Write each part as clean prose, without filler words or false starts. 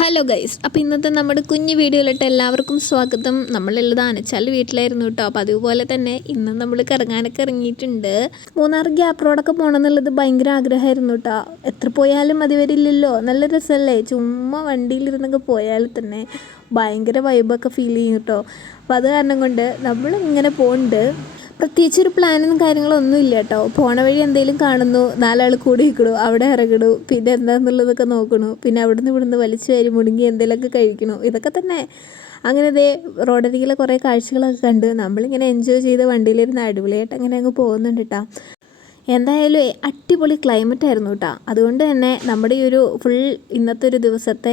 Hello guys, അപ്പോൾ ഇന്നത്തെ നമ്മുടെ കുഞ്ഞു വീഡിയോയിലിട്ട് എല്ലാവർക്കും സ്വാഗതം. നമ്മളുള്ളത് ആനച്ചാൽ വീട്ടിലായിരുന്നു കേട്ടോ. അപ്പോൾ അതുപോലെ തന്നെ ഇന്ന് നമ്മൾ കറങ്ങാനൊക്കെ ഇറങ്ങിയിട്ടുണ്ട്. മൂന്നാർ ഗ്യാപ്പ് റോഡൊക്കെ പോകണം എന്നുള്ളത് ഭയങ്കര ആഗ്രഹമായിരുന്നു കേട്ടോ. എത്ര പോയാലും മതി വരില്ലല്ലോ. നല്ല രസമല്ലേ, ചുമ്മാ വണ്ടിയിലിരുന്നൊക്കെ പോയാൽ തന്നെ ഭയങ്കര വൈബൊക്കെ ഫീൽ ചെയ്യും കേട്ടോ. അപ്പോൾ അത് കാരണം കൊണ്ട് നമ്മളിങ്ങനെ പോകുന്നുണ്ട്. പ്രത്യേകിച്ചൊരു പ്ലാനും കാര്യങ്ങളൊന്നും ഇല്ല കേട്ടോ. പോണ വഴി എന്തെങ്കിലും കാണുന്നു, നാലാൾ കൂടി നിൽക്കണു, അവിടെ ഇറങ്ങണു, പിന്നെ എന്താണെന്നുള്ളതൊക്കെ നോക്കണു, പിന്നെ അവിടുന്ന് ഇവിടുന്ന് വലിച്ചു വാരി മുടുങ്ങി എന്തെങ്കിലുമൊക്കെ കഴിക്കണു, ഇതൊക്കെ തന്നെ. അങ്ങനെ ദേ റോഡരികിലെ കുറേ കാഴ്ചകളൊക്കെ കണ്ട് നമ്മളിങ്ങനെ എൻജോയ് ചെയ്ത് വണ്ടിയിലിരുന്ന് അടിപൊളിയായിട്ട് അങ്ങനെ അങ്ങ് പോകുന്നുണ്ട് കേട്ടോ. എന്തായാലും അടിപൊളി ക്ലൈമറ്റ് ആയിരുന്നു കേട്ടോ. അതുകൊണ്ട് തന്നെ നമ്മുടെ ഈ ഒരു ഫുൾ ഇന്നത്തെ ഒരു ദിവസത്തെ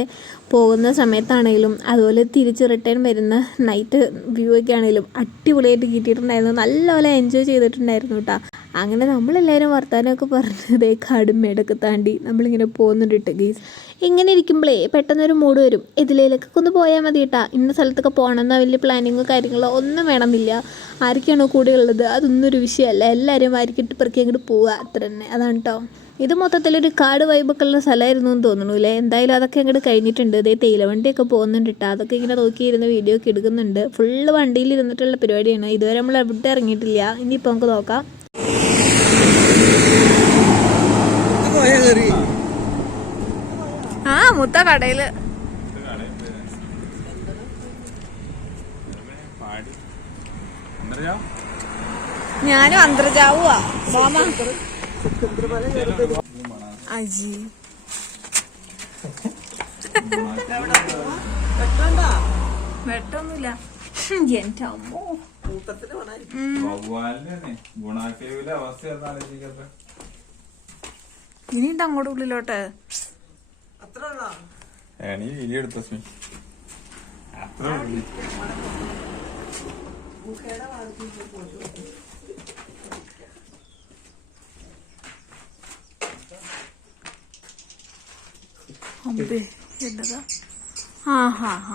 പോകുന്ന സമയത്താണെങ്കിലും അതുപോലെ തിരിച്ച് റിട്ടേൺ വരുന്ന നൈറ്റ് വ്യൂ ഒക്കെ ആണെങ്കിലും അടിപൊളിയായിട്ട് കിട്ടിയിട്ടുണ്ടായിരുന്നു. നല്ലപോലെ എൻജോയ് ചെയ്തിട്ടുണ്ടായിരുന്നു കേട്ടോ. അങ്ങനെ നമ്മളെല്ലാവരും വർത്താനമൊക്കെ പറഞ്ഞതേ കാടും മേടൊക്കെ താണ്ടി നമ്മളിങ്ങനെ പോകുന്നുണ്ട് കേട്ടോ ഗീസ്. ഇങ്ങനെ ഇരിക്കുമ്പോഴേ പെട്ടെന്നൊരു മൂഡ് വരും, ഇതിലേക്കൊക്കെ ഒന്ന് പോയാൽ മതി കേട്ടോ. ഇന്ന സ്ഥലത്തൊക്കെ പോകണമെന്ന വലിയ പ്ലാനിങ്ങോ കാര്യങ്ങളോ ഒന്നും വേണമെന്നില്ല. ആർക്കാണോ കൂടെ ഉള്ളത് അതൊന്നും ഒരു വിഷയമല്ല. എല്ലാവരും വാരിക്കിട്ട് പെറുക്കി അങ്ങോട്ട് പോവുക, അത്ര തന്നെ. അതാണ് കേട്ടോ. ഇത് മൊത്തത്തിലൊരു കാട് വൈബൊക്കെ ഉള്ള സ്ഥലമായിരുന്നു എന്ന് തോന്നുന്നു അല്ലേ. എന്തായാലും അതൊക്കെ അങ്ങോട്ട് കഴിഞ്ഞിട്ടുണ്ട്. ഇതേ തേയില വണ്ടിയൊക്കെ പോകുന്നുണ്ട് കേട്ടോ. അതൊക്കെ ഇങ്ങനെ നോക്കിയിരുന്ന് വീഡിയോ ഒക്കെ എടുക്കുന്നുണ്ട്. ഫുള്ള് വണ്ടിയിൽ ഇരുന്നിട്ടുള്ള പരിപാടിയാണ്. ഇതുവരെ നമ്മൾ എവിടെ ഇറങ്ങിയിട്ടില്ല. ഇനിയിപ്പോൾ നമുക്ക് നോക്കാം. ആ മുത്ത കടയില് ഞാനും അന്തർജാവുക അജി വെട്ടൊന്നുമില്ല. എന്റെ അമ്മോ, ഇനിയുണ്ട് അങ്ങോട്ട് ഉള്ളിലോട്ട്.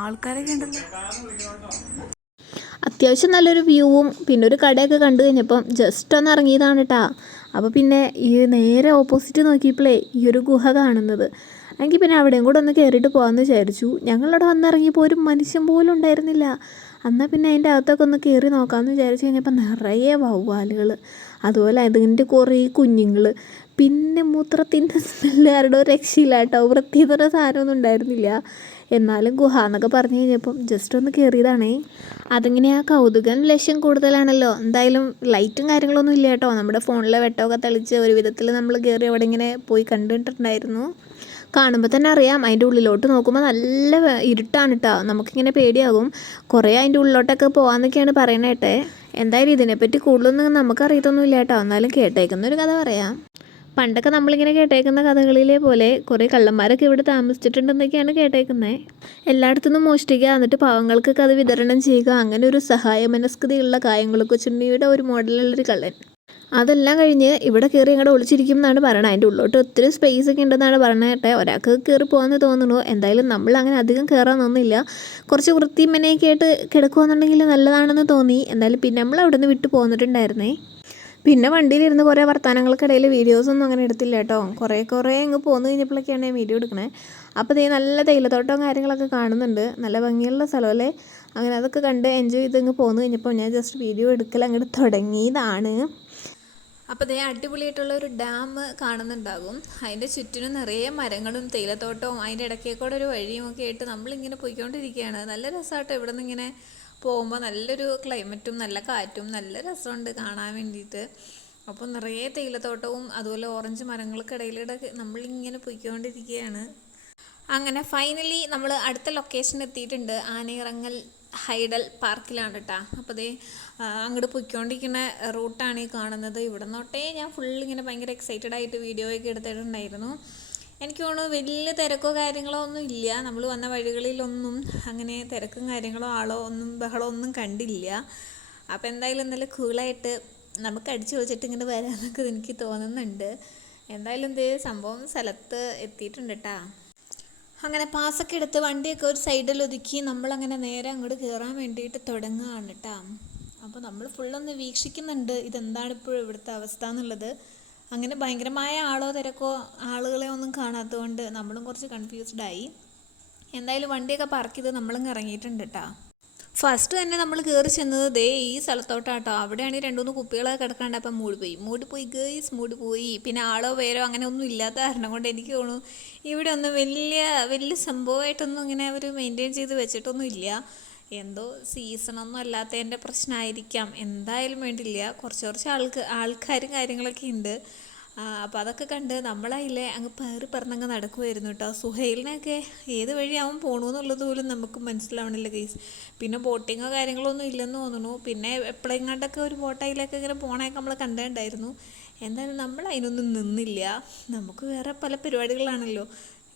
ആൾക്കാരൊക്കെ ഉണ്ടല്ലോ. അത്യാവശ്യം നല്ലൊരു വ്യൂവും പിന്നെ ഒരു കടയൊക്കെ കണ്ടു കഴിഞ്ഞപ്പം ജസ്റ്റ് ഒന്ന് ഇറങ്ങിയതാണ് കേട്ടോ. അപ്പോൾ പിന്നെ ഈ നേരെ ഓപ്പോസിറ്റ് നോക്കിയപ്പോഴേ ഈ ഒരു ഗുഹ കാണുന്നത്. എങ്കിൽ പിന്നെ അവിടെയും കൂടെ ഒന്ന് കയറിയിട്ട് പോകാമെന്ന് വിചാരിച്ചു. ഞങ്ങളവിടെ വന്നിറങ്ങിയപ്പോൾ ഒരു മനുഷ്യൻ പോലും ഉണ്ടായിരുന്നില്ല. എന്നാൽ പിന്നെ അതിൻ്റെ അകത്തൊക്കെ ഒന്ന് കയറി നോക്കാമെന്ന് വിചാരിച്ചു കഴിഞ്ഞപ്പോൾ നിറയെ വവ്വാലുകൾ, അതുപോലെ അതിൻ്റെ കുറേ കുഞ്ഞുങ്ങൾ, പിന്നെ മൂത്രത്തിൻ്റെ സ്മെല്ല് കാരണം ഒരു രക്ഷയില്ല കേട്ടോ. വൃത്തിയെന്നൊരു സാധനമൊന്നും ഉണ്ടായിരുന്നില്ല. എന്നാലും ഗുഹ എന്നൊക്കെ പറഞ്ഞു കഴിഞ്ഞപ്പം ജസ്റ്റ് ഒന്ന് കയറിയതാണേ. അതിങ്ങനെ ആ കൗതുകം ലക്ഷ്യം കൂടുതലാണല്ലോ. എന്തായാലും ലൈറ്റും കാര്യങ്ങളൊന്നും ഇല്ല കേട്ടോ. നമ്മുടെ ഫോണിലെ വെട്ടമൊക്കെ തെളിച്ച് ഒരു വിധത്തിൽ നമ്മൾ കയറി അവിടെ ഇങ്ങനെ പോയി കണ്ടിട്ടുണ്ടായിരുന്നു. കാണുമ്പോൾ തന്നെ അറിയാം, അതിൻ്റെ ഉള്ളിലോട്ട് നോക്കുമ്പോൾ നല്ല ഇരുട്ടാണ് കേട്ടോ. നമുക്കിങ്ങനെ പേടിയാകും. കുറേ അതിൻ്റെ ഉള്ളിലോട്ടൊക്കെ പോകാമെന്നൊക്കെയാണ് പറയണേട്ടെ. എന്തായാലും ഇതിനെപ്പറ്റി കൂടുതലൊന്നും നമുക്കറിയത്തൊന്നുമില്ല കേട്ടോ. എന്നാലും കേട്ടേക്കുന്ന ഒരു കഥ പറയാം. പണ്ടൊക്കെ നമ്മളിങ്ങനെ കേട്ടേക്കുന്ന കഥകളിലെ പോലെ കുറേ കള്ളന്മാരൊക്കെ ഇവിടെ താമസിച്ചിട്ടുണ്ടെന്നൊക്കെയാണ് കേട്ടേക്കുന്നത്. എല്ലായിടത്തുനിന്നും മോഷ്ടിക്കുക, എന്നിട്ട് പാവങ്ങൾക്കൊക്കെ അത് വിതരണം ചെയ്യുക, അങ്ങനെ ഒരു സഹായ മനസ്കതയുള്ള കായംകുള ചുണ്ണിയുടെ ഒരു മോഡലുള്ളൊരു കള്ളൻ. അതെല്ലാം കഴിഞ്ഞ് ഇവിടെ കയറി ഇങ്ങോട്ട് ഒളിച്ചിരിക്കും എന്നാണ് പറയണത്. അതിൻ്റെ ഉള്ളോട്ട് ഒത്തിരി സ്പേസ് ഒക്കെ ഉണ്ടെന്നാണ് പറയണേട്ടെ. ഒരാൾക്ക് കയറി പോകാമെന്ന് തോന്നുന്നു. എന്തായാലും നമ്മൾ അങ്ങനെ അധികം കയറാനൊന്നുമില്ല. കുറച്ച് വൃത്തി മെനയൊക്കെ ആയിട്ട് കിടക്കുകയെന്നുണ്ടെങ്കിൽ നല്ലതാണെന്ന് തോന്നി. എന്തായാലും പിന്നെ നമ്മൾ അവിടെ നിന്ന് വിട്ട് പോന്നിട്ടുണ്ടായിരുന്നേ. പിന്നെ വണ്ടിയിലിരുന്ന് കുറേ വർത്തമാനങ്ങൾക്കിടയിൽ വീഡിയോസൊന്നും അങ്ങനെ എടുത്തില്ല കേട്ടോ. കുറേ അങ്ങ് പോന്നു കഴിഞ്ഞപ്പോഴൊക്കെയാണ് ഞാൻ വീഡിയോ എടുക്കണേ. അപ്പോൾ ഇതേ നല്ല തേയിലത്തോട്ടവും കാര്യങ്ങളൊക്കെ കാണുന്നുണ്ട്. നല്ല ഭംഗിയുള്ള സ്ഥലമല്ലേ. അങ്ങനെ അതൊക്കെ കണ്ട് എൻജോയ് ചെയ്ത് അങ്ങ് പോന്നു കഴിഞ്ഞപ്പോൾ ഞാൻ ജസ്റ്റ് വീഡിയോ എടുക്കൽ അങ്ങോട്ട് തുടങ്ങിയതാണ്. അപ്പോൾ ഇതേ അടിപൊളിയായിട്ടുള്ള ഒരു ഡാം കാണുന്നുണ്ടാകും. അതിൻ്റെ ചുറ്റിനും നിറയെ മരങ്ങളും തേയിലത്തോട്ടവും അതിൻ്റെ ഇടയ്ക്കേക്കൂടെ ഒരു വഴിയും ഒക്കെ ആയിട്ട് നമ്മളിങ്ങനെ പോയിക്കൊണ്ടിരിക്കുകയാണ്. നല്ല രസമാട്ടോ. ഇവിടെ നിന്ന് ഇങ്ങനെ പോകുമ്പോൾ നല്ലൊരു ക്ലൈമറ്റും നല്ല കാറ്റും നല്ല രസമുണ്ട് കാണാൻ വേണ്ടിയിട്ട്. അപ്പോൾ നിറയെ തേയിലത്തോട്ടവും അതുപോലെ ഓറഞ്ച് മരങ്ങൾക്കിടയിലൂടെ നമ്മളിങ്ങനെ പോയിക്കൊണ്ടിരിക്കുകയാണ്. അങ്ങനെ ഫൈനലി നമ്മൾ അടുത്ത ലൊക്കേഷൻ എത്തിയിട്ടുണ്ട്. ആനയിറങ്ങൽ ഹൈഡൽ പാർക്കിലാണ് കേട്ടോ. അപ്പോൾ അതേ അങ്ങോട്ട് പോയിക്കൊണ്ടിരിക്കുന്ന റൂട്ടാണ് ഈ കാണുന്നത്. ഇവിടെ നിന്നോട്ടേ ഞാൻ ഫുള്ളിങ്ങനെ ഭയങ്കര എക്സൈറ്റഡ് ആയിട്ട് വീഡിയോ ഒക്കെ എടുത്തിട്ടുണ്ടായിരുന്നു. എനിക്ക് തോന്നുന്നു വലിയ തിരക്കോ കാര്യങ്ങളോ ഒന്നും ഇല്ല. നമ്മൾ വന്ന വഴികളിലൊന്നും അങ്ങനെ തിരക്കും കാര്യങ്ങളോ ആളോ ഒന്നും ബഹളോ ഒന്നും കണ്ടില്ല. അപ്പോൾ എന്തായാലും നല്ല കൂളായിട്ട് നമുക്ക് അടിച്ചു പൊളിച്ചിട്ട് ഇങ്ങനെ വരാമെന്നൊക്കെ എനിക്ക് തോന്നുന്നുണ്ട്. എന്തായാലും ഇത് സംഭവം സ്ഥലത്ത് എത്തിയിട്ടുണ്ട് കേട്ടോ. അങ്ങനെ പാസ്സൊക്കെ എടുത്ത് വണ്ടിയൊക്കെ ഒരു സൈഡിൽ ഒതുക്കി നമ്മളങ്ങനെ നേരെ അങ്ങോട്ട് കയറാൻ വേണ്ടിയിട്ട് തുടങ്ങുകയാണ് കേട്ടോ. അപ്പോൾ നമ്മൾ ഫുള്ളൊന്ന് വീക്ഷിക്കുന്നുണ്ട് ഇതെന്താണ് ഇപ്പോൾ ഇവിടുത്തെ അവസ്ഥ എന്നുള്ളത്. അങ്ങനെ ഭയങ്കരമായ ആളോ തിരക്കോ ആളുകളെ ഒന്നും കാണാത്തതുകൊണ്ട് നമ്മളും കുറച്ച് കൺഫ്യൂസ്ഡായി. എന്തായാലും വണ്ടിയൊക്കെ പാർക്ക് ചെയ്ത് നമ്മളിങ്ങ് ഇറങ്ങിയിട്ടുണ്ട് കേട്ടോ. ഫസ്റ്റ് തന്നെ നമ്മൾ കയറി ചെന്നത് ദേ ഈ സ്ഥലത്തോട്ടാട്ടോ. അവിടെയാണെങ്കിൽ രണ്ടുമൂന്ന് കുപ്പികളൊക്കെ കിടക്കാണ്ട്. അപ്പം മൂടിപ്പോയി ഗേയ്സ്, മൂടിപ്പോയി. പിന്നെ ആളോ പേരോ അങ്ങനെ ഒന്നും ഇല്ലാത്ത കാരണം കൊണ്ട് എനിക്ക് തോന്നുന്നു ഇവിടെ ഒന്നും വലിയ വലിയ സംഭവമായിട്ടൊന്നും ഇങ്ങനെ അവർ മെയിൻറ്റെയിൻ ചെയ്ത് വെച്ചിട്ടൊന്നും ഇല്ല. എന്തോ സീസണൊന്നും അല്ലാത്തതിൻ്റെ പ്രശ്നമായിരിക്കാം. എന്തായാലും വേണ്ടില്ല, കുറച്ച് ആൾക്കാരും കാര്യങ്ങളൊക്കെ ഉണ്ട്. അപ്പോൾ അതൊക്കെ കണ്ട് നമ്മളതിലെ അങ്ങ് പേറി പറഞ്ഞങ്ങ് നടക്കുമായിരുന്നു കേട്ടോ. സുഹൈലിനൊക്കെ ഏത് വഴി അവൻ പോകണമെന്നുള്ളത് പോലും നമുക്ക് മനസ്സിലാവണില്ല ഗൈസ്. പിന്നെ ബോട്ടിങ്ങോ കാര്യങ്ങളോ ഒന്നും ഇല്ലെന്ന് തോന്നുന്നു. പിന്നെ എപ്പോഴെങ്ങാണ്ടൊക്കെ ഒരു ബോട്ടയിലൊക്കെ ഇങ്ങനെ പോകണമൊക്കെ നമ്മൾ കണ്ടിട്ടുണ്ടായിരുന്നു. എന്തായാലും നമ്മൾ അതിനൊന്നും നിന്നില്ല. നമുക്ക് വേറെ പല പരിപാടികളാണല്ലോ.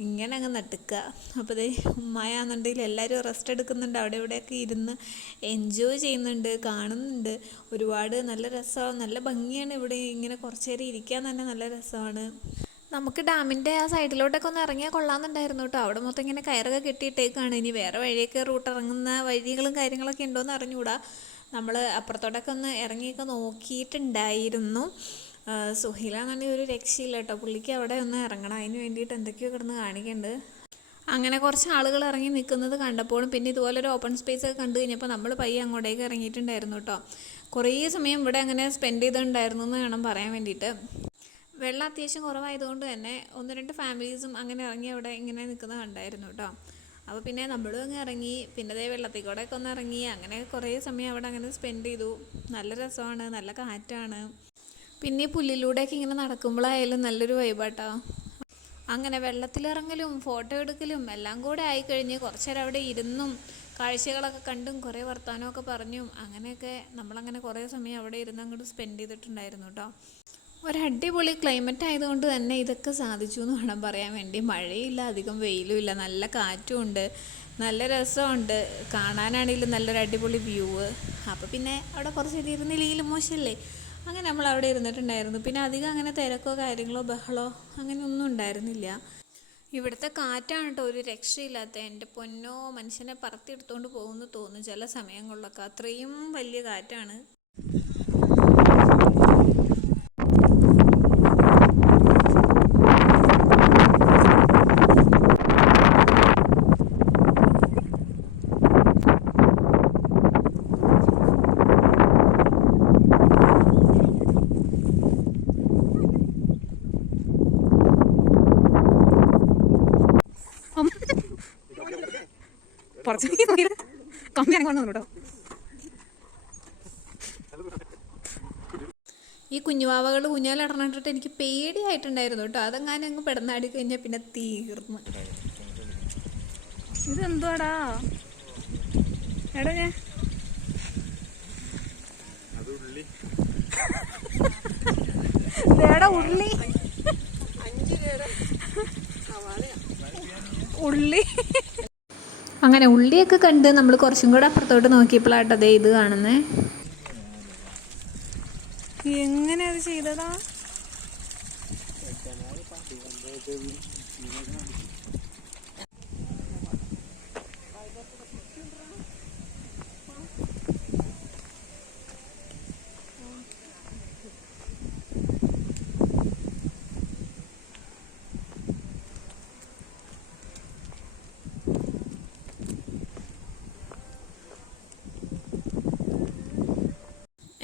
ഇങ്ങനെ അങ്ങ് നട്ടുക്കുക. അപ്പോൾ ദേ ഉമ്മയാണെന്നുണ്ടെങ്കിൽ എല്ലാവരും റെസ്റ്റ് എടുക്കുന്നുണ്ട്. അവിടെ ഇവിടെയൊക്കെ ഇരുന്ന് എൻജോയ് ചെയ്യുന്നുണ്ട്, കാണുന്നുണ്ട്. ഒരുപാട് നല്ല രസമാണ്, നല്ല ഭംഗിയാണ്. ഇവിടെ ഇങ്ങനെ കുറച്ച് നേരം ഇരിക്കാൻ തന്നെ നല്ല രസമാണ്. നമുക്ക് ഡാമിൻ്റെ ആ സൈഡിലോട്ടൊക്കെ ഒന്ന് ഇറങ്ങിയാൽ കൊള്ളാമെന്നുണ്ടായിരുന്നു കേട്ടോ. അവിടെ മൊത്തം ഇങ്ങനെ കയറൊക്കെ കെട്ടിയിട്ടേക്കാണ്. ഇനി വേറെ വഴിയൊക്കെ റൂട്ട് ഇറങ്ങുന്ന വഴികളും കാര്യങ്ങളൊക്കെ ഉണ്ടോയെന്ന് അറിഞ്ഞുകൂടാ. നമ്മൾ അപ്പുറത്തോട്ടൊക്കെ ഒന്ന് ഇറങ്ങിയൊക്കെ നോക്കിയിട്ടുണ്ടായിരുന്നു. സുഹൈലാണെന്നുണ്ടെങ്കിൽ ഒരു രക്ഷയില്ല കേട്ടോ. പുള്ളിക്ക് അവിടെ ഒന്ന് ഇറങ്ങണം, അതിന് വേണ്ടിയിട്ട് എന്തൊക്കെയോ കിടന്ന് കാണിക്കുന്നുണ്ട്. അങ്ങനെ കുറച്ച് ആളുകൾ ഇറങ്ങി നിൽക്കുന്നത് കണ്ടപ്പോഴും പിന്നെ ഇതുപോലൊരു ഓപ്പൺ സ്പേസ് ഒക്കെ കണ്ടു കഴിഞ്ഞപ്പോൾ നമ്മൾ പയ്യെ അങ്ങോട്ടേക്ക് ഇറങ്ങിയിട്ടുണ്ടായിരുന്നു കേട്ടോ. കുറേ സമയം ഇവിടെ അങ്ങനെ സ്പെൻഡ് ചെയ്തിട്ടുണ്ടായിരുന്നു എന്ന് വേണം പറയാൻ വേണ്ടിയിട്ട്. വെള്ളം അത്യാവശ്യം കുറവായതുകൊണ്ട് തന്നെ 1-2 ഫാമിലീസും അങ്ങനെ ഇറങ്ങി അവിടെ ഇങ്ങനെ നിൽക്കുന്നത് കണ്ടായിരുന്നു കേട്ടോ. അപ്പോൾ പിന്നെ നമ്മളും അങ്ങ് ഇറങ്ങി. പിന്നെ അതേ വെള്ളത്തിൽ കൂടെയൊക്കെ ഒന്ന് ഇറങ്ങി. അങ്ങനെ കുറേ സമയം അവിടെ അങ്ങനെ സ്പെൻഡ് ചെയ്തു. നല്ല രസമാണ്, നല്ല കാറ്റാണ്. പിന്നെ ഈ പുല്ലിലൂടെയൊക്കെ ഇങ്ങനെ നടക്കുമ്പോഴായാലും നല്ലൊരു വൈബാട്ടോ. അങ്ങനെ വെള്ളത്തിലിറങ്ങലും ഫോട്ടോ എടുക്കലും എല്ലാം കൂടെ ആയിക്കഴിഞ്ഞ് കുറച്ച് നേരം അവിടെ ഇരുന്നും കാഴ്ചകളൊക്കെ കണ്ടും കുറേ വർത്തമാനമൊക്കെ പറഞ്ഞും അങ്ങനെയൊക്കെ നമ്മളങ്ങനെ കുറേ സമയം അവിടെ ഇരുന്ന് അങ്ങോട്ട് സ്പെൻഡ് ചെയ്തിട്ടുണ്ടായിരുന്നു കേട്ടോ. ഒരടിപൊളി ക്ലൈമറ്റ് ആയതുകൊണ്ട് തന്നെ ഇതൊക്കെ സാധിച്ചു എന്ന് വേണം പറയാൻ വേണ്ടി. മഴയില്ല, അധികം വെയിലും ഇല്ല, നല്ല കാറ്റും ഉണ്ട്, നല്ല രസമുണ്ട്. കാണാനാണെങ്കിലും നല്ലൊരു അടിപൊളി വ്യൂ. അപ്പോൾ പിന്നെ അവിടെ കുറച്ച് നേരം ഇരുന്നില്ലെങ്കിലും മോശമല്ലേ. അങ്ങനെ നമ്മൾ അവിടെ ഇരുന്നിട്ടുണ്ടായിരുന്നു. പിന്നെ അധികം അങ്ങനെ തിരക്കോ കാര്യങ്ങളോ ബഹളോ അങ്ങനെ ഒന്നും ഉണ്ടായിരുന്നില്ല. ഇവിടുത്തെ കാറ്റാണ് കേട്ടോ ഒരു രക്ഷയില്ലാത്ത. എൻ്റെ പൊന്നോ, മനുഷ്യനെ പറത്തിയെടുത്തുകൊണ്ട് പോകുമെന്ന് തോന്നും ചില സമയങ്ങളിലൊക്കെ. അത്രയും വലിയ കാറ്റാണ്. ഈ കുഞ്ഞുവാവകൾ കുഞ്ഞാലിടണിട്ടിട്ട് എനിക്ക് പേടിയായിട്ടുണ്ടായിരുന്നു കേട്ടോ. അതെങ്ങാനും അങ്ങ് പെടന്നാടി കഴിഞ്ഞാൽ പിന്നെ തീർന്നു. ഇതെന്തുവാടാ എടാ, ഞാൻ ഉള്ളി അങ്ങനെ ഉള്ളിയൊക്കെ കണ്ട് നമ്മൾ കുറച്ചും കൂടെ അപ്പുറത്തോട്ട് നോക്കിയപ്പോഴാട്ടോ അതേ ഇത് കാണുന്നേ. എങ്ങനെ അത് ചെയ്തതാ?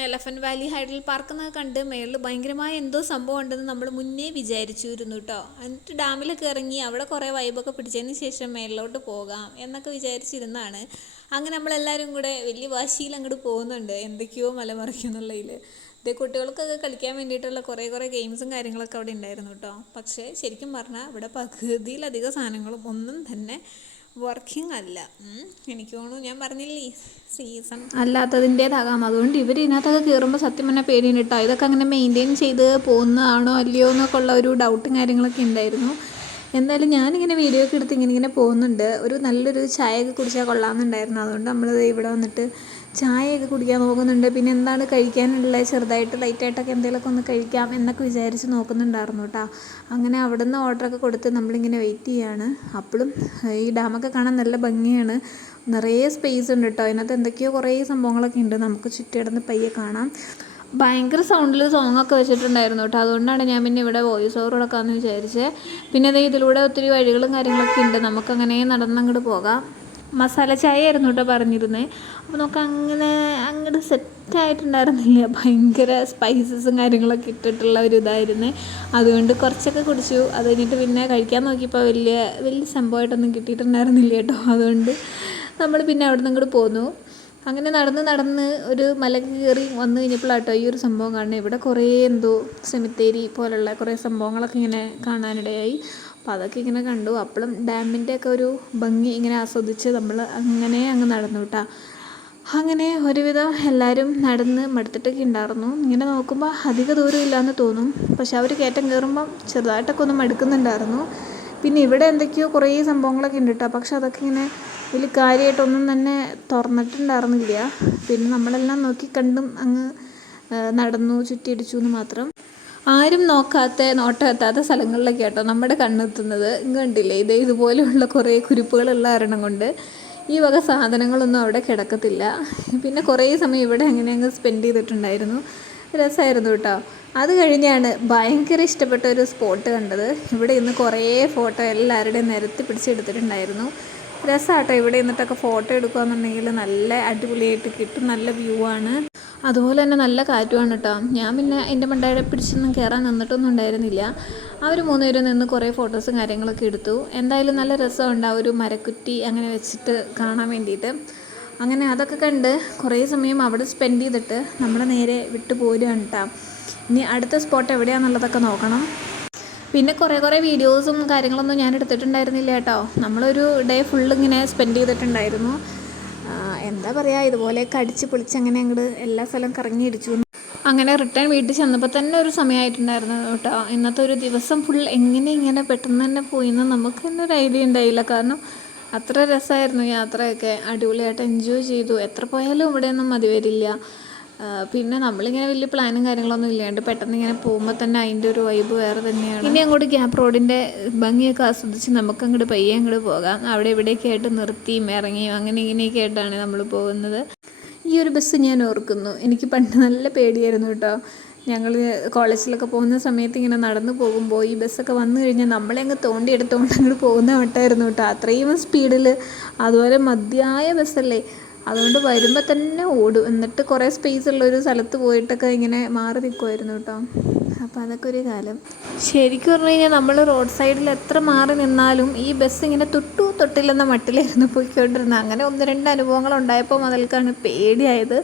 എലഫൻറ്റ് വാലി ഹൈഡൽ പാർക്ക് എന്നൊക്കെ കണ്ട് മേളിൽ ഭയങ്കരമായ എന്തോ സംഭവം ഉണ്ടെന്ന് നമ്മൾ മുന്നേ വിചാരിച്ചിരുന്നു കേട്ടോ. എന്നിട്ട് ഡാമിലൊക്കെ ഇറങ്ങി അവിടെ കുറേ വൈബൊക്കെ പിടിച്ചതിന് ശേഷം മേളിലോട്ട് പോകാം എന്നൊക്കെ വിചാരിച്ചിരുന്നതാണ്. അങ്ങനെ നമ്മളെല്ലാവരും കൂടെ വലിയ വാശിയിൽ അങ്ങോട്ട് പോകുന്നുണ്ട്, എന്തൊക്കെയോ മലമറിക്കുന്നുള്ളതിൽ. ഇതേ കുട്ടികൾക്കൊക്കെ കളിക്കാൻ വേണ്ടിയിട്ടുള്ള കുറേ ഗെയിംസും കാര്യങ്ങളൊക്കെ അവിടെ ഉണ്ടായിരുന്നു കേട്ടോ. പക്ഷേ ശരിക്കും പറഞ്ഞാൽ ഇവിടെ പകുതിയിലധികം സാധനങ്ങളും ഒന്നും തന്നെ വർക്കിംഗ് അല്ല. എനിക്ക് തോന്നുന്നു, ഞാൻ പറഞ്ഞില്ലേ സീസൺ അല്ലാത്തതിൻ്റേതാകാം. അതുകൊണ്ട് ഇവർ ഇതിനകത്തൊക്കെ കയറുമ്പോൾ സത്യം പറഞ്ഞാൽ പേടിയാണ് കേട്ടോ. ഇതൊക്കെ അങ്ങനെ മെയിൻറ്റെയിൻ ചെയ്ത് പോകുന്നതാണോ അല്ലയോ എന്നൊക്കെ ഉള്ള ഒരു ഡൗട്ടും കാര്യങ്ങളൊക്കെ ഉണ്ടായിരുന്നു. എന്തായാലും ഞാനിങ്ങനെ വീഡിയോ ഒക്കെ എടുത്ത് ഇങ്ങനെ പോകുന്നുണ്ട്. ഒരു നല്ലൊരു ചായയൊക്കെ കുടിച്ചാൽ കൊള്ളാമെന്നുണ്ടായിരുന്നു. അതുകൊണ്ട് നമ്മൾ ഇവിടെ വന്നിട്ട് ചായയൊക്കെ കുടിക്കാൻ നോക്കുന്നുണ്ട്. പിന്നെ എന്താണ് കഴിക്കാനുള്ളത്, ചെറുതായിട്ട് ലൈറ്റായിട്ടൊക്കെ എന്തെങ്കിലുമൊക്കെ ഒന്ന് കഴിക്കാം എന്നൊക്കെ വിചാരിച്ച് നോക്കുന്നുണ്ടായിരുന്നു കേട്ടോ. അങ്ങനെ അവിടെ നിന്ന് ഓർഡറൊക്കെ കൊടുത്ത് നമ്മളിങ്ങനെ വെയിറ്റ് ചെയ്യാണ്. അപ്പോഴും ഈ ഡാമൊക്കെ കാണാൻ നല്ല ഭംഗിയാണ്, നിറയെ സ്പേസ് ഉണ്ട് കേട്ടോ. അതിനകത്ത് എന്തൊക്കെയോ കുറേ സംഭവങ്ങളൊക്കെ ഉണ്ട്, നമുക്ക് ചുറ്റിടന്ന് പയ്യെ കാണാം. ഭയങ്കര സൗണ്ടിൽ സോങ്ങൊക്കെ വെച്ചിട്ടുണ്ടായിരുന്നു കേട്ടോ. അതുകൊണ്ടാണ് ഞാൻ പിന്നെ ഇവിടെ വോയിസ് ഓവർ കൊടുക്കാമെന്ന് വിചാരിച്ചത്. പിന്നെ അത് ഇതിലൂടെ ഒത്തിരി വഴികളും കാര്യങ്ങളൊക്കെ ഉണ്ട്, നമുക്കങ്ങനെ നടന്നങ്ങോട്ട് പോകാം. മസാല ചായ ആയിരുന്നു കേട്ടോ പറഞ്ഞിരുന്നത്. അപ്പോൾ നമുക്ക് അങ്ങനെ അങ്ങോട്ട് സെറ്റായിട്ടുണ്ടായിരുന്നില്ല, ഭയങ്കര സ്പൈസസും കാര്യങ്ങളൊക്കെ ഇട്ടിട്ടുള്ള ഒരു ഇതായിരുന്നു. അതുകൊണ്ട് കുറച്ചൊക്കെ കുടിച്ചു. അത് കഴിഞ്ഞിട്ട് പിന്നെ കഴിക്കാൻ നോക്കിയപ്പോൾ വലിയ സംഭവമായിട്ടൊന്നും കിട്ടിയിട്ടുണ്ടായിരുന്നില്ല കേട്ടോ. അതുകൊണ്ട് നമ്മൾ പിന്നെ അവിടെ നിന്ന് ഇങ്ങോട്ട് പോന്നു. അങ്ങനെ നടന്ന് ഒരു മല കയറി വന്നു കഴിഞ്ഞപ്പോഴാട്ടോ ഈ ഒരു സംഭവം കാണുന്നത്. ഇവിടെ കുറേ എന്തോ സെമിത്തേരി പോലുള്ള കുറേ സംഭവങ്ങളൊക്കെ ഇങ്ങനെ കാണാനിടയായി. അപ്പോൾ അതൊക്കെ ഇങ്ങനെ കണ്ടു. അപ്പോഴും ഡാമിൻ്റെയൊക്കെ ഒരു ഭംഗി ഇങ്ങനെ ആസ്വദിച്ച് നമ്മൾ അങ്ങനെ അങ്ങ് നടന്നു കേട്ടോ. അങ്ങനെ ഒരുവിധം എല്ലാവരും നടന്ന് മടുത്തിട്ടൊക്കെ ഉണ്ടായിരുന്നു. ഇങ്ങനെ നോക്കുമ്പോൾ അധിക ദൂരം ഇല്ലയെന്ന് തോന്നും, പക്ഷെ അവർ കയറ്റം കയറുമ്പം ചെറുതായിട്ടൊക്കെ ഒന്ന് മടുക്കുന്നുണ്ടായിരുന്നു. പിന്നെ ഇവിടെ എന്തൊക്കെയോ കുറേ സംഭവങ്ങളൊക്കെ ഉണ്ട് കേട്ടോ, പക്ഷെ അതൊക്കെ ഇങ്ങനെ വലിയ കാര്യമായിട്ടൊന്നും തന്നെ തുറന്നിട്ടുണ്ടായിരുന്നില്ല. പിന്നെ നമ്മളെല്ലാം നോക്കി കണ്ടും അങ്ങ് നടന്നു ചുറ്റിയടിച്ചു എന്ന് മാത്രം. ആരും നോട്ടം എത്താത്ത സ്ഥലങ്ങളിലൊക്കെ കേട്ടോ നമ്മുടെ കണ്ണെത്തുന്നത്. കണ്ടില്ലേ, ഇതുപോലെയുള്ള കുറേ കുരുപ്പുകളുള്ള കാരണം കൊണ്ട് ഈ വക സാധനങ്ങളൊന്നും അവിടെ കിടക്കത്തില്ല. പിന്നെ കുറേ സമയം ഇവിടെ അങ്ങനെ അങ്ങ് സ്പെൻഡ് ചെയ്തിട്ടുണ്ടായിരുന്നു. രസമായിരുന്നു കേട്ടോ. അത് കഴിഞ്ഞാണ് ഭയങ്കര ഇഷ്ടപ്പെട്ട ഒരു സ്പോട്ട് കണ്ടത്. ഇവിടെ ഇന്ന് കുറേ ഫോട്ടോ എല്ലാവരുടെയും നിരത്തി പിടിച്ചെടുത്തിട്ടുണ്ടായിരുന്നു. രസമാട്ടോ ഇവിടെ നിന്നിട്ടൊക്കെ ഫോട്ടോ എടുക്കുകയെന്നുണ്ടെങ്കിൽ നല്ല അടിപൊളിയായിട്ട് കിട്ടും, നല്ല വ്യൂ ആണ്. അതുപോലെ തന്നെ നല്ല കാറ്റുമാണ് കേട്ടോ. ഞാൻ പിന്നെ എൻ്റെ മണ്ടയുടെ പിടിച്ചൊന്നും കയറാൻ നിന്നിട്ടൊന്നും ഉണ്ടായിരുന്നില്ല. അവർ 3 പേരും നിന്ന് കുറേ ഫോട്ടോസും കാര്യങ്ങളൊക്കെ എടുത്തു. എന്തായാലും നല്ല രസമുണ്ട് ആ ഒരു മരക്കുറ്റി അങ്ങനെ വെച്ചിട്ട് കാണാൻ വേണ്ടിയിട്ട്. അങ്ങനെ അതൊക്കെ കണ്ട് കുറേ സമയം അവിടെ സ്പെൻഡ് ചെയ്തിട്ട് നമ്മൾ നേരെ വിട്ടു പോരുകയാണ് കേട്ടോ. ഇനി അടുത്ത സ്പോട്ട് എവിടെയാണെന്നുള്ളതൊക്കെ നോക്കണം. പിന്നെ കുറേ വീഡിയോസും കാര്യങ്ങളൊന്നും ഞാൻ എടുത്തിട്ടുണ്ടായിരുന്നില്ല കേട്ടോ. നമ്മളൊരു ഡേ ഫുള്ളിങ്ങനെ സ്പെൻഡ് ചെയ്തിട്ടുണ്ടായിരുന്നു. എന്താ പറയുക, ഇതുപോലെ കടിച്ച് പൊളിച്ച് അങ്ങനെ അങ്ങോട്ട് എല്ലാ സ്ഥലവും കറങ്ങിയടിച്ചു. അങ്ങനെ റിട്ടേൺ വീട്ടിൽ ചെന്നപ്പോൾ തന്നെ ഒരു സമയമായിട്ടുണ്ടായിരുന്നു കേട്ടോ. ഇന്നത്തെ ഒരു ദിവസം ഫുൾ ഇങ്ങനെ പെട്ടെന്ന് തന്നെ പോയിന്ന് നമുക്ക് തന്നെ ഒരു ഐഡിയ ഉണ്ടായില്ല. കാരണം അത്ര രസമായിരുന്നു യാത്രയൊക്കെ, അടിപൊളിയായിട്ട് എൻജോയ് ചെയ്തു. എത്ര പോയാലും ഇവിടെയൊന്നും മതി വരില്ല. പിന്നെ നമ്മളിങ്ങനെ വലിയ പ്ലാനും കാര്യങ്ങളൊന്നും ഇല്ലാണ്ട് പെട്ടെന്ന് ഇങ്ങനെ പോകുമ്പോൾ തന്നെ അതിൻ്റെ ഒരു വൈബ് വേറെ തന്നെയാണ്. ഇനി അങ്ങോട്ട് ഗ്യാപ്പ് റോഡിൻ്റെ ഭംഗിയൊക്കെ ആസ്വദിച്ച് നമുക്കങ്ങോട്ട് പയ്യെ അങ്ങോട്ട് പോകാം. അവിടെ ഇവിടെയൊക്കെ ആയിട്ട് നിർത്തിയും ഇറങ്ങിയും അങ്ങനെ ഇങ്ങനെയൊക്കെ ആയിട്ടാണ് നമ്മൾ പോകുന്നത്. ഈ ഒരു ബസ് ഞാൻ ഓർക്കുന്നു, എനിക്ക് പണ്ട് നല്ല പേടിയായിരുന്നു കേട്ടോ. ഞങ്ങൾ കോളേജിലൊക്കെ പോകുന്ന സമയത്ത് ഇങ്ങനെ നടന്നു പോകുമ്പോൾ ഈ ബസ്സൊക്കെ വന്നു കഴിഞ്ഞാൽ നമ്മളെ അങ്ങ് തോണ്ടിയെടുത്തുകൊണ്ട് അങ്ങോട്ട് പോകുന്ന വട്ടമായിരുന്നു കേട്ടോ. അത്രയും സ്പീഡിൽ, അതുപോലെ മതിയായ ബസ്സല്ലേ, അതുകൊണ്ട് വരുമ്പോൾ തന്നെ ഓടും. എന്നിട്ട് കുറേ സ്പേസ് ഉള്ളൊരു സ്ഥലത്ത് പോയിട്ടൊക്കെ ഇങ്ങനെ മാറി നിൽക്കുമായിരുന്നു കേട്ടോ. അപ്പോൾ അതൊക്കെ ഒരു കാലം. ശരിക്കും പറഞ്ഞു കഴിഞ്ഞാൽ നമ്മൾ റോഡ് സൈഡിൽ എത്ര മാറി നിന്നാലും ഈ ബസ് ഇങ്ങനെ തൊട്ടില്ലെന്ന മട്ടിലായിരുന്നു പോയിക്കൊണ്ടിരുന്നത്. അങ്ങനെ 1-2 അനുഭവങ്ങൾ ഉണ്ടായപ്പോൾ മുതൽക്കാണ് പേടിയായത്.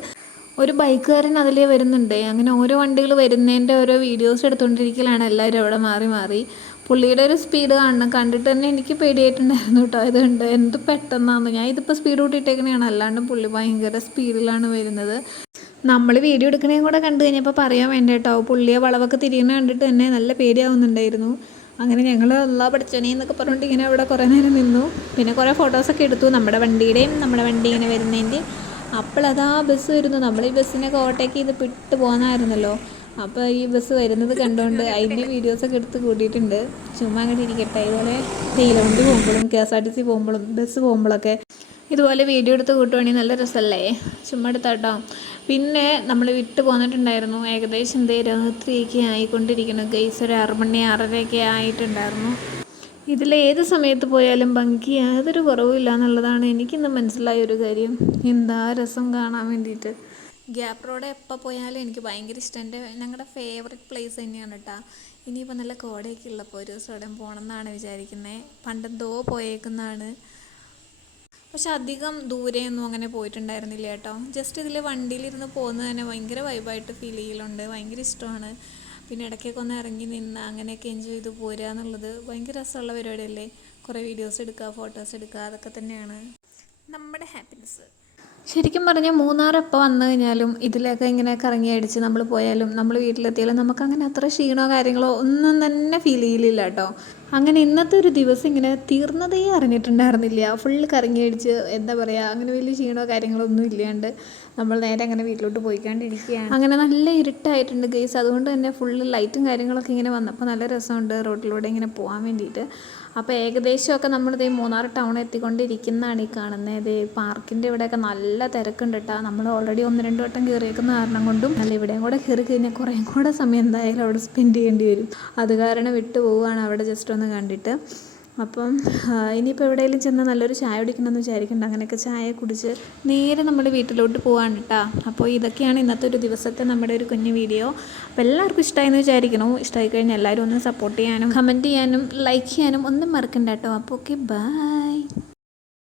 ഒരു ബൈക്കുകാരൻ അതിലേ വരുന്നുണ്ട്. അങ്ങനെ ഓരോ വണ്ടികൾ വരുന്നതിൻ്റെ ഓരോ വീഡിയോസ് എടുത്തുകൊണ്ടിരിക്കലാണ് എല്ലാവരും അവിടെ മാറി. പുള്ളിയുടെ ഒരു സ്പീഡ് കണ്ടിട്ട് തന്നെ എനിക്ക് പേടിയായിട്ടുണ്ടായിരുന്നു കേട്ടോ. ഇതുണ്ട് എന്ത് പെട്ടെന്നാണ്, ഞാൻ ഇതിപ്പോൾ സ്പീഡ് കൂട്ടിയിട്ടേക്കണെയാണ്, അല്ലാണ്ട് പുള്ളി ഭയങ്കര സ്പീഡിലാണ് വരുന്നത്. നമ്മൾ വീഡിയോ എടുക്കണേയും കൂടെ കണ്ടു കഴിഞ്ഞപ്പോൾ പറയാൻ വേണ്ട കേട്ടോ, പുള്ളിയെ വളവൊക്കെ തിരിയുന്ന കണ്ടിട്ട് തന്നെ നല്ല പേടിയാവുന്നുണ്ടായിരുന്നു. അങ്ങനെ ഞങ്ങൾ എല്ലാ പഠിച്ചോനെ എന്നൊക്കെ പറഞ്ഞിട്ട് ഇങ്ങനെ അവിടെ കുറേ നേരം നിന്നു. പിന്നെ കുറേ ഫോട്ടോസൊക്കെ എടുത്തു, നമ്മുടെ വണ്ടിയുടെയും നമ്മുടെ വണ്ടി ഇങ്ങനെ വരുന്നതിൻ്റെ. അപ്പോഴതാ ബസ് വരുന്നു. നമ്മൾ ഈ ബസ്സിനൊക്കെ ഓവർടേക്ക് ചെയ്ത് വിട്ട് പോകുന്നതായിരുന്നല്ലോ. അപ്പോൾ ഈ ബസ് വരുന്നത് കണ്ടുകൊണ്ട് അതിൻ്റെ വീഡിയോസൊക്കെ എടുത്ത് കൂട്ടിയിട്ടുണ്ട്. ചുമ്മാ അങ്ങോട്ട് ഇരിക്കട്ടെ, ഇതുപോലെ തേയിലവണ്ടി പോകുമ്പോഴും KSRTC പോകുമ്പോഴും ബസ് പോകുമ്പോഴൊക്കെ ഇതുപോലെ വീഡിയോ എടുത്ത് കൂട്ടുവാണെങ്കിൽ നല്ല രസമല്ലേ. ചുമ്മാ എടുത്താട്ടോ. പിന്നെ നമ്മൾ വിട്ട് പോന്നിട്ടുണ്ടായിരുന്നു. ഏകദേശം രാത്രിയൊക്കെ ആയിക്കൊണ്ടിരിക്കുന്നു ഗൈസ്. ഒരു 6 മണി 6:30 ആയിട്ടുണ്ടായിരുന്നു. ഇതിലേത് സമയത്ത് പോയാലും ഭംഗി യാതൊരു കുറവുമില്ല എന്നുള്ളതാണ് എനിക്കിന്ന് മനസ്സിലായ ഒരു കാര്യം. എന്താ രസം കാണാൻ വേണ്ടിയിട്ട്. ഗ്യാപ്പ് റോഡ് എപ്പോൾ പോയാലും എനിക്ക് ഭയങ്കര ഇഷ്ടം. ഞങ്ങളുടെ ഫേവറേറ്റ് പ്ലേസ് തന്നെയാണ് കേട്ടോ. ഇനിയിപ്പോൾ നല്ല കോടയൊക്കെ ഉള്ളപ്പോൾ ഒരു ദിവസം പോകണം എന്നാണ് വിചാരിക്കുന്നത്. പണ്ടെന്തോ പോയേക്കുന്നതാണ്, പക്ഷെ അധികം ദൂരെയൊന്നും അങ്ങനെ പോയിട്ടുണ്ടായിരുന്നില്ല കേട്ടോ. ജസ്റ്റ് ഇതിൽ വണ്ടിയിലിരുന്ന് പോകുന്നത് തന്നെ ഭയങ്കര വൈബായിട്ട് ഫീൽ ചെയ്യലുണ്ട്, ഭയങ്കര ഇഷ്ടമാണ്. പിന്നെ ഇടയ്ക്കൊക്കെ ഒന്ന് ഇറങ്ങി നിന്ന് അങ്ങനെയൊക്കെ എൻജോയ് ചെയ്ത് പോരുക എന്നുള്ളത് ഭയങ്കര രസമുള്ള പരിപാടിയല്ലേ. കുറേ വീഡിയോസ് എടുക്കുക, ഫോട്ടോസ് എടുക്കുക, അതൊക്കെ തന്നെയാണ് നമ്മുടെ ഹാപ്പിനെസ്. ശരിക്കും പറഞ്ഞാൽ മൂന്നാർ എപ്പോൾ വന്നു കഴിഞ്ഞാലും ഇതിലൊക്കെ ഇങ്ങനെ കറങ്ങി അടിച്ച് നമ്മൾ പോയാലും നമ്മൾ വീട്ടിലെത്തിയാലും നമുക്കങ്ങനെ അത്ര ക്ഷീണമോ കാര്യങ്ങളോ ഒന്നും തന്നെ ഫീൽ ചെയ്യില്ല കേട്ടോ. അങ്ങനെ ഇന്നത്തെ ഒരു ദിവസം ഇങ്ങനെ തീർന്നതേ അറിഞ്ഞിട്ടുണ്ടായിരുന്നില്ല. ഫുള്ള് കറങ്ങി അടിച്ച് എന്താ പറയുക, അങ്ങനെ വലിയ ക്ഷീണമോ കാര്യങ്ങളോ ഒന്നും ഇല്ലാണ്ട് നമ്മൾ നേരെ അങ്ങനെ വീട്ടിലോട്ട് പോയിക്കൊണ്ടിരിക്കുകയാണ്. അങ്ങനെ നല്ല ഇരുട്ടായിട്ടുണ്ട് ഗൈസ്. അതുകൊണ്ട് തന്നെ ഫുള്ള് ലൈറ്റും കാര്യങ്ങളൊക്കെ ഇങ്ങനെ വന്നപ്പോൾ നല്ല രസമുണ്ട് റോഡിലൂടെ ഇങ്ങനെ പോകാൻ വേണ്ടിയിട്ട്. അപ്പോൾ ഏകദേശമൊക്കെ നമ്മളിത് മൂന്നാർ ടൗൺ എത്തിക്കൊണ്ടിരിക്കുന്നതാണ് ഈ കാണുന്നത്. ഇത് പാർക്കിൻ്റെ ഇവിടെയൊക്കെ നല്ല തിരക്കുണ്ട് കേട്ടോ. നമ്മൾ ഓൾറെഡി 1-2 വട്ടം കയറിയേക്കുന്ന കാരണം കൊണ്ടും അല്ല ഇവിടെയും കൂടെ കയറി കഴിഞ്ഞാൽ കുറേ കൂടെ സമയം എന്തായാലും അവിടെ സ്പെൻഡ് ചെയ്യേണ്ടി വരും. അത് കാരണം വിട്ടു പോവുകയാണ് അവിടെ ജസ്റ്റ് ഒന്ന് കണ്ടിട്ട്. അപ്പം ഇനിയിപ്പോൾ എവിടെയെങ്കിലും ചെന്ന് നല്ലൊരു ചായ കുടിക്കണമെന്ന് വിചാരിക്കുന്നുണ്ട്. അങ്ങനെയൊക്കെ ചായ കുടിച്ച് നേരെ നമ്മൾ വീട്ടിലോട്ട് പോവാണ് കേട്ടോ. അപ്പോൾ ഇതൊക്കെയാണ് ഇന്നത്തെ ഒരു ദിവസത്തെ നമ്മുടെ ഒരു കുഞ്ഞു വീഡിയോ. അപ്പോൾ എല്ലാവർക്കും ഇഷ്ടമായെന്ന് വിചാരിക്കണം. ഇഷ്ടമായി കഴിഞ്ഞാൽ എല്ലാവരും ഒന്ന് സപ്പോർട്ട് ചെയ്യാനും കമൻറ്റ് ചെയ്യാനും ലൈക്ക് ചെയ്യാനും ഒന്നും മറക്കണ്ട കേട്ടോ. അപ്പോൾ ഓക്കെ, ബൈ.